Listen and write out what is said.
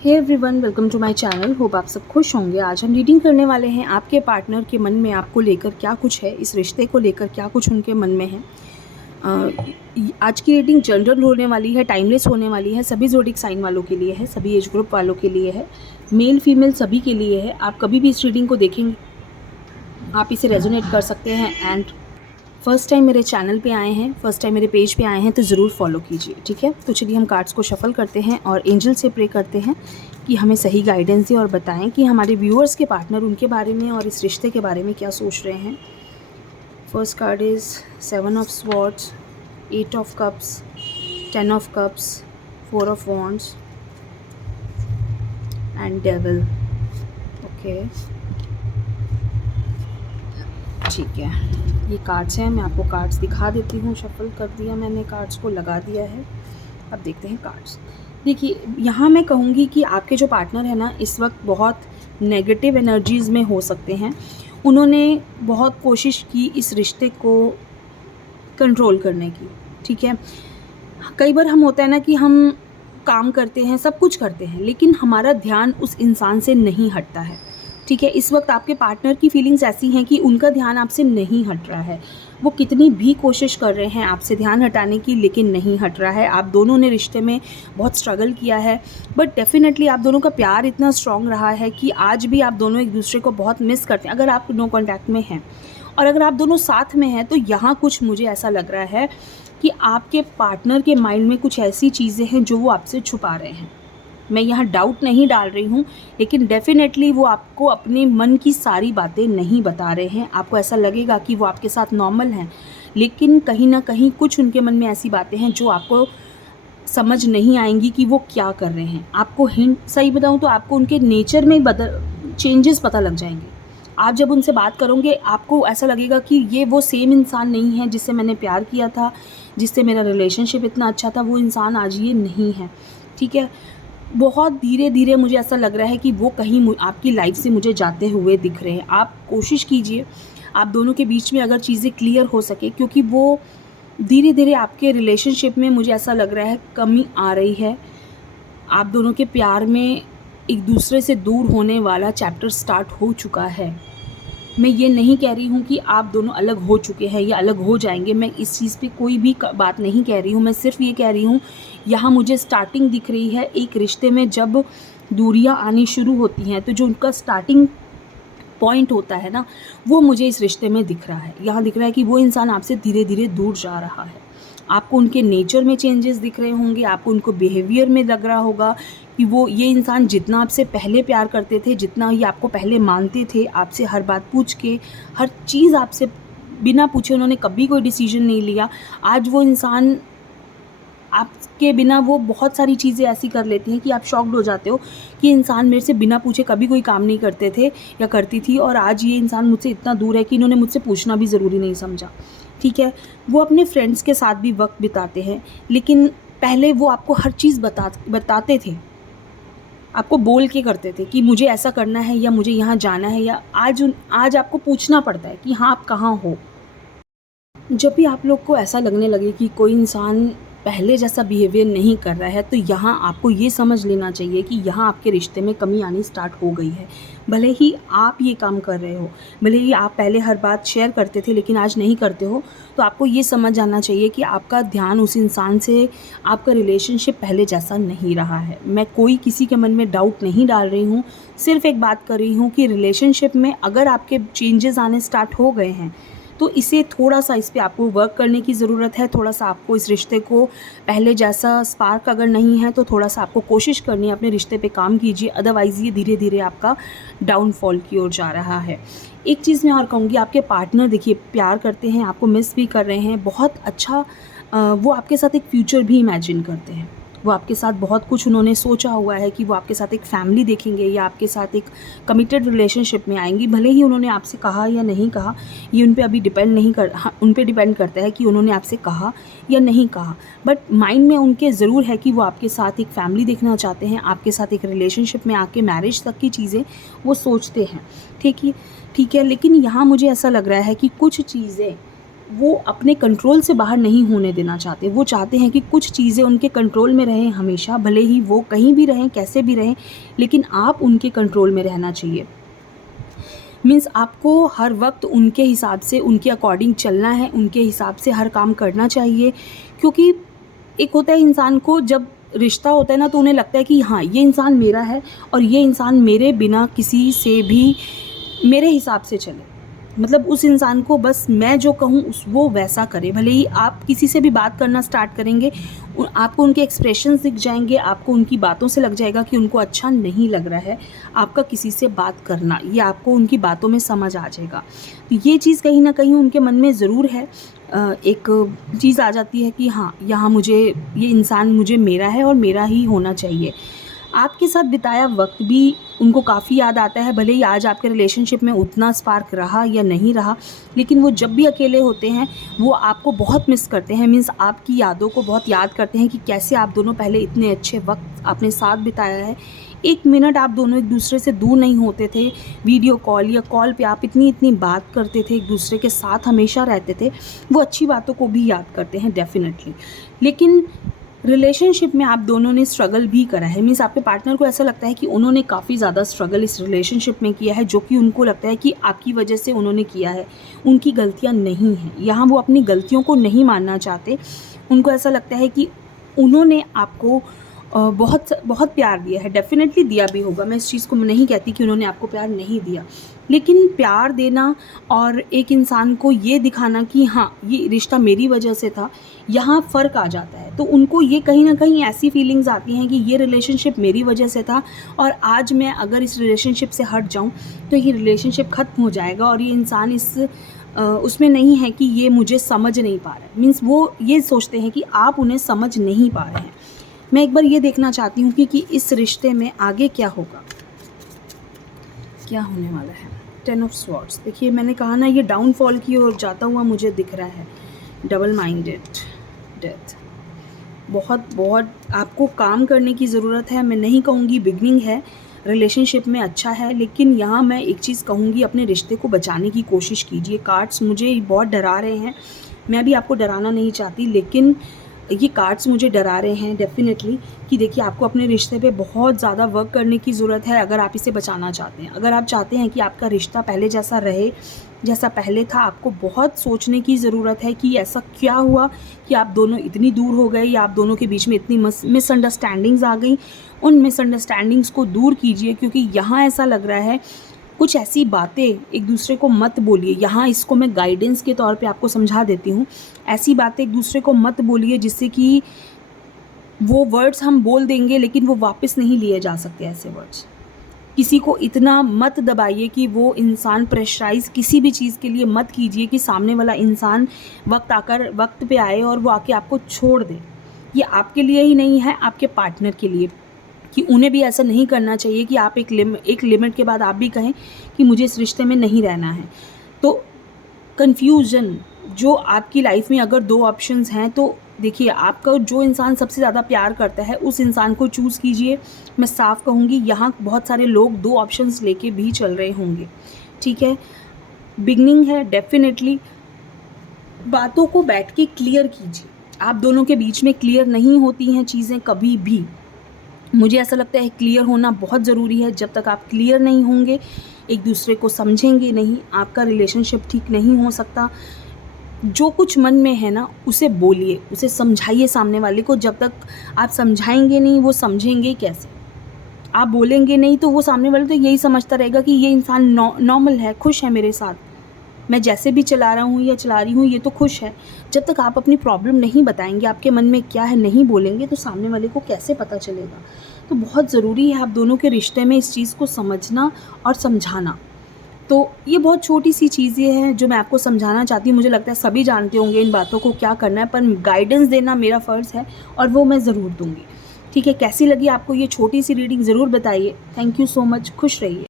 Hey everyone, welcome to my channel. Hope आप सब खुश होंगे। आज हम रीडिंग करने वाले हैं आपके पार्टनर के मन में आपको लेकर क्या कुछ है, इस रिश्ते को लेकर क्या कुछ उनके मन में है। आज की रीडिंग जनरल होने वाली है, टाइमलेस होने वाली है, सभी ज़ोडिक साइन वालों के लिए है, सभी एज ग्रुप वालों के लिए है, मेल फीमेल सभी के लिए है। आप कभी भी इस रीडिंग को देखेंगे आप इसे रेजोनेट कर सकते हैं। एंड फर्स्ट टाइम मेरे चैनल पे आए हैं, फर्स्ट टाइम मेरे पेज पे आए हैं तो ज़रूर फॉलो कीजिए, ठीक है। तो चलिए हम कार्ड्स को शफल करते हैं और एंजल से प्रे करते हैं कि हमें सही गाइडेंस दें और बताएं कि हमारे व्यूअर्स के पार्टनर उनके बारे में और इस रिश्ते के बारे में क्या सोच रहे हैं। First card is 7 of swords, 8 of cups, 10 of cups, 4 of wands and devil. Okay, ठीक है, ये कार्ड्स हैं। मैं आपको कार्ड्स दिखा देती हूँ। शफल कर दिया मैंने, कार्ड्स को लगा दिया है। अब देखते हैं कार्ड्स। देखिए, यहाँ मैं कहूँगी कि आपके जो पार्टनर है ना, इस वक्त बहुत नेगेटिव एनर्जीज़ में हो सकते हैं। उन्होंने बहुत कोशिश की इस रिश्ते को कंट्रोल करने की, ठीक है। कई बार हम होता है ना कि हम काम करते हैं, सब कुछ करते हैं, लेकिन हमारा ध्यान उस इंसान से नहीं हटता है, ठीक है। इस वक्त आपके पार्टनर की फीलिंग्स ऐसी हैं कि उनका ध्यान आपसे नहीं हट रहा है। वो कितनी भी कोशिश कर रहे हैं आपसे ध्यान हटाने की, लेकिन नहीं हट रहा है। आप दोनों ने रिश्ते में बहुत स्ट्रगल किया है, बट डेफिनेटली आप दोनों का प्यार इतना स्ट्रॉन्ग रहा है कि आज भी आप दोनों एक दूसरे को बहुत मिस करते हैं। अगर आप नो कॉन्टैक्ट में हैं और अगर आप दोनों साथ में हैं, तो यहाँ कुछ मुझे ऐसा लग रहा है कि आपके पार्टनर के माइंड में कुछ ऐसी चीज़ें हैं जो वो आपसे छुपा रहे हैं। मैं यहाँ डाउट नहीं डाल रही हूँ, लेकिन डेफिनेटली वो आपको अपने मन की सारी बातें नहीं बता रहे हैं। आपको ऐसा लगेगा कि वो आपके साथ नॉर्मल हैं, लेकिन कहीं ना कहीं कुछ उनके मन में ऐसी बातें हैं जो आपको समझ नहीं आएंगी कि वो क्या कर रहे हैं। आपको हिंट सही बताऊँ तो आपको उनके नेचर में चेंजेस पता लग जाएंगे। आप जब उनसे बात करोगे आपको ऐसा लगेगा कि ये वो सेम इंसान नहीं है जिससे मैंने प्यार किया था, जिससे मेरा रिलेशनशिप इतना अच्छा था। वो इंसान आज ये नहीं है, ठीक है। बहुत धीरे धीरे मुझे ऐसा लग रहा है कि वो कहीं आपकी लाइफ से मुझे जाते हुए दिख रहे हैं। आप कोशिश कीजिए आप दोनों के बीच में अगर चीज़ें क्लियर हो सके, क्योंकि वो धीरे धीरे आपके रिलेशनशिप में मुझे ऐसा लग रहा है कमी आ रही है। आप दोनों के प्यार में एक दूसरे से दूर होने वाला चैप्टर स्टार्ट हो चुका है। मैं ये नहीं कह रही हूँ कि आप दोनों अलग हो चुके हैं या अलग हो जाएंगे, मैं इस चीज़ पे कोई भी बात नहीं कह रही हूँ। मैं सिर्फ ये कह रही हूँ, यहाँ मुझे स्टार्टिंग दिख रही है एक रिश्ते में। जब दूरियाँ आनी शुरू होती हैं तो जो उनका स्टार्टिंग पॉइंट होता है ना, वो मुझे इस रिश्ते में दिख रहा है। यहाँ दिख रहा है कि वो इंसान आपसे धीरे धीरे दूर जा रहा है। आपको उनके नेचर में चेंजेस दिख रहे होंगे, आपको उनको बिहेवियर में लग रहा होगा कि वो ये इंसान जितना आपसे पहले प्यार करते थे, जितना ये आपको पहले मानते थे, आपसे हर बात पूछ के, हर चीज़ आपसे बिना पूछे उन्होंने कभी कोई डिसीजन नहीं लिया। आज वो इंसान आपके बिना वो बहुत सारी चीज़ें ऐसी कर लेती हैं कि आप शॉक्ड हो जाते हो कि इंसान मेरे से बिना पूछे कभी कोई काम नहीं करते थे या करती थी, और आज ये इंसान मुझसे इतना दूर है कि इन्होंने मुझसे पूछना भी ज़रूरी नहीं समझा, ठीक है। वो अपने फ्रेंड्स के साथ भी वक्त बिताते हैं, लेकिन पहले वो आपको हर चीज़ बताते थे, आपको बोल के करते थे कि मुझे ऐसा करना है या मुझे यहाँ जाना है, या आज आपको पूछना पड़ता है कि हाँ आप कहाँ हो। जब भी आप लोग को ऐसा लगने लगे कि कोई इंसान पहले जैसा बिहेवियर नहीं कर रहा है, तो यहाँ आपको ये समझ लेना चाहिए कि यहाँ आपके रिश्ते में कमी आनी स्टार्ट हो गई है। भले ही आप ये काम कर रहे हो, भले ही आप पहले हर बात शेयर करते थे लेकिन आज नहीं करते हो, तो आपको ये समझ आना चाहिए कि आपका ध्यान उस इंसान से, आपका रिलेशनशिप पहले जैसा नहीं रहा है। मैं कोई किसी के मन में डाउट नहीं डाल रही हूँ, सिर्फ एक बात कर रही हूँ कि रिलेशनशिप में अगर आपके चेंजेस आने स्टार्ट हो गए हैं तो इसे थोड़ा सा, इस पे आपको वर्क करने की ज़रूरत है। थोड़ा सा आपको इस रिश्ते को पहले जैसा स्पार्क अगर नहीं है तो थोड़ा सा आपको कोशिश करनी है, अपने रिश्ते पे काम कीजिए, अदरवाइज़ ये धीरे धीरे आपका डाउनफॉल की ओर जा रहा है। एक चीज़ मैं और कहूँगी, आपके पार्टनर देखिए प्यार करते हैं, आपको मिस भी कर रहे हैं, बहुत अच्छा वो आपके साथ एक फ्यूचर भी इमेजिन करते हैं। वो आपके साथ बहुत कुछ उन्होंने सोचा हुआ है कि वो आपके साथ एक फैमिली देखेंगे या आपके साथ एक कमिटेड रिलेशनशिप में आएंगी। भले ही उन्होंने आपसे कहा या नहीं कहा, ये उन पे अभी डिपेंड नहीं कर हाँ, उन पे डिपेंड करता है कि उन्होंने आपसे कहा या नहीं कहा, बट माइंड में उनके ज़रूर है कि वो आपके साथ एक फैमिली देखना चाहते हैं, आपके साथ एक रिलेशनशिप में आके मैरिज तक की चीज़ें वो सोचते हैं, ठीक है। लेकिन यहाँ मुझे ऐसा लग रहा है कि कुछ चीज़ें वो अपने कंट्रोल से बाहर नहीं होने देना चाहते। वो चाहते हैं कि कुछ चीज़ें उनके कंट्रोल में रहें हमेशा, भले ही वो कहीं भी रहें, कैसे भी रहें, लेकिन आप उनके कंट्रोल में रहना चाहिए। मीन्स आपको हर वक्त उनके हिसाब से, उनके अकॉर्डिंग चलना है, उनके हिसाब से हर काम करना चाहिए। क्योंकि एक होता है इंसान को, जब रिश्ता होता है ना, तो उन्हें लगता है कि हाँ, ये इंसान मेरा है और ये इंसान मेरे बिना किसी से भी मेरे हिसाब से चले। मतलब उस इंसान को बस मैं जो कहूँ वो वैसा करे। भले ही आप किसी से भी बात करना स्टार्ट करेंगे, आपको उनके एक्सप्रेशंस दिख जाएंगे, आपको उनकी बातों से लग जाएगा कि उनको अच्छा नहीं लग रहा है आपका किसी से बात करना, ये आपको उनकी बातों में समझ आ जाएगा। तो ये चीज़ कहीं ना कहीं उनके मन में ज़रूर है, एक चीज़ आ जाती है कि हाँ, यहाँ मुझे ये इंसान मुझे मेरा है और मेरा ही होना चाहिए। आपके साथ बिताया वक्त भी उनको काफ़ी याद आता है। भले ही आज आपके रिलेशनशिप में उतना स्पार्क रहा या नहीं रहा, लेकिन वो जब भी अकेले होते हैं वो आपको बहुत मिस करते हैं। मीन्स आपकी यादों को बहुत याद करते हैं कि कैसे आप दोनों पहले इतने अच्छे वक्त आपने साथ बिताया है। एक मिनट आप दोनों एक दूसरे से दूर नहीं होते थे। वीडियो कॉल या कॉल पे आप इतनी इतनी बात करते थे, एक दूसरे के साथ हमेशा रहते थे। वो अच्छी बातों को भी याद करते हैं डेफिनेटली। लेकिन रिलेशनशिप में आप दोनों ने स्ट्रगल भी करा है। मीन्स आपके पार्टनर को ऐसा लगता है कि उन्होंने काफ़ी ज़्यादा स्ट्रगल इस रिलेशनशिप में किया है, जो कि उनको लगता है कि आपकी वजह से उन्होंने किया है, उनकी गलतियां नहीं हैं। यहाँ वो अपनी गलतियों को नहीं मानना चाहते। उनको ऐसा लगता है कि उन्होंने आपको बहुत बहुत प्यार दिया है। डेफिनेटली दिया भी होगा, मैं इस चीज़ को नहीं कहती कि उन्होंने आपको प्यार नहीं दिया, लेकिन प्यार देना और एक इंसान को ये दिखाना कि हाँ, ये रिश्ता मेरी वजह से था, यहाँ फ़र्क आ जाता है। तो उनको ये कहीं ना कहीं ऐसी फीलिंग्स आती हैं कि ये रिलेशनशिप मेरी वजह से था और आज मैं अगर इस रिलेशनशिप से हट जाऊँ तो ये रिलेशनशिप ख़त्म हो जाएगा और ये इंसान इस उसमें नहीं है कि ये मुझे समझ नहीं पा रहा है। मीन्स वो ये सोचते हैं कि आप उन्हें समझ नहीं पा रहे हैं। मैं एक बार ये देखना चाहती हूँ कि इस रिश्ते में आगे क्या होगा, क्या होने वाला है। 10 ऑफ स्वॉर्ड्स, देखिए मैंने कहा ना, ये डाउनफॉल की ओर जाता हुआ मुझे दिख रहा है। डबल माइंडेड, डेथ, बहुत बहुत आपको काम करने की ज़रूरत है। मैं नहीं कहूँगी बिगनिंग है रिलेशनशिप में, अच्छा है, लेकिन यहाँ मैं एक चीज़ कहूँगी, अपने रिश्ते को बचाने की कोशिश कीजिए। कार्ड्स मुझे बहुत डरा रहे हैं, मैं भी आपको डराना नहीं चाहती, लेकिन ये कार्ड्स मुझे डरा रहे हैं डेफिनेटली कि देखिए आपको अपने रिश्ते पे बहुत ज़्यादा वर्क करने की ज़रूरत है अगर आप इसे बचाना चाहते हैं। अगर आप चाहते हैं कि आपका रिश्ता पहले जैसा रहे, जैसा पहले था, आपको बहुत सोचने की ज़रूरत है कि ऐसा क्या हुआ कि आप दोनों इतनी दूर हो गए या आप दोनों के बीच में इतनी मिसअंडरस्टैंडिंग्स आ गई। उन मिसअंडरस्टैंडिंग्स को दूर कीजिए, क्योंकि यहाँ ऐसा लग रहा है कुछ ऐसी बातें एक दूसरे को मत बोलिए। यहाँ इसको मैं गाइडेंस के तौर पे आपको समझा देती हूँ। ऐसी बातें एक दूसरे को मत बोलिए जिससे कि वो वर्ड्स हम बोल देंगे लेकिन वो वापस नहीं लिए जा सकते। ऐसे वर्ड्स किसी को इतना मत दबाइए कि वो इंसान प्रेशराइज किसी भी चीज़ के लिए मत कीजिए कि सामने वाला इंसान वक्त पे आए और वो आके आपको छोड़ दे। ये आपके लिए ही नहीं है, आपके पार्टनर के लिए, कि उन्हें भी ऐसा नहीं करना चाहिए कि आप एक लिमिट के बाद आप भी कहें कि मुझे इस रिश्ते में नहीं रहना है। तो कन्फ्यूज़न जो आपकी लाइफ में अगर 2 ऑप्शंस हैं, तो देखिए आपका जो इंसान सबसे ज़्यादा प्यार करता है उस इंसान को चूज़ कीजिए। मैं साफ कहूँगी, यहाँ बहुत सारे लोग 2 ऑप्शंस लेके भी चल रहे होंगे, ठीक है। बिगनिंग है डेफिनेटली, बातों को बैठ के क्लियर कीजिए। आप दोनों के बीच में क्लियर नहीं होती हैं चीज़ें कभी भी। मुझे ऐसा लगता है क्लियर होना बहुत ज़रूरी है। जब तक आप क्लियर नहीं होंगे, एक दूसरे को समझेंगे नहीं, आपका रिलेशनशिप ठीक नहीं हो सकता। जो कुछ मन में है ना, उसे बोलिए, उसे समझाइए सामने वाले को। जब तक आप समझाएंगे नहीं, वो समझेंगे कैसे। आप बोलेंगे नहीं तो वो सामने वाले तो यही समझता रहेगा कि ये इंसान नॉर्मल है, खुश है मेरे साथ, मैं जैसे भी चला रहा हूँ या चला रही हूँ ये तो खुश है। जब तक आप अपनी प्रॉब्लम नहीं बताएंगे, आपके मन में क्या है नहीं बोलेंगे, तो सामने वाले को कैसे पता चलेगा। तो बहुत ज़रूरी है आप दोनों के रिश्ते में इस चीज़ को समझना और समझाना। तो ये बहुत छोटी सी चीज़ें हैं जो मैं आपको समझाना चाहती हूँ। मुझे लगता है सभी जानते होंगे इन बातों को क्या करना है, पर गाइडेंस देना मेरा फ़र्ज़ है और वो मैं ज़रूर दूँगी, ठीक है। कैसी लगी आपको ये छोटी सी रीडिंग ज़रूर बताइए। थैंक यू सो मच, खुश रहिए।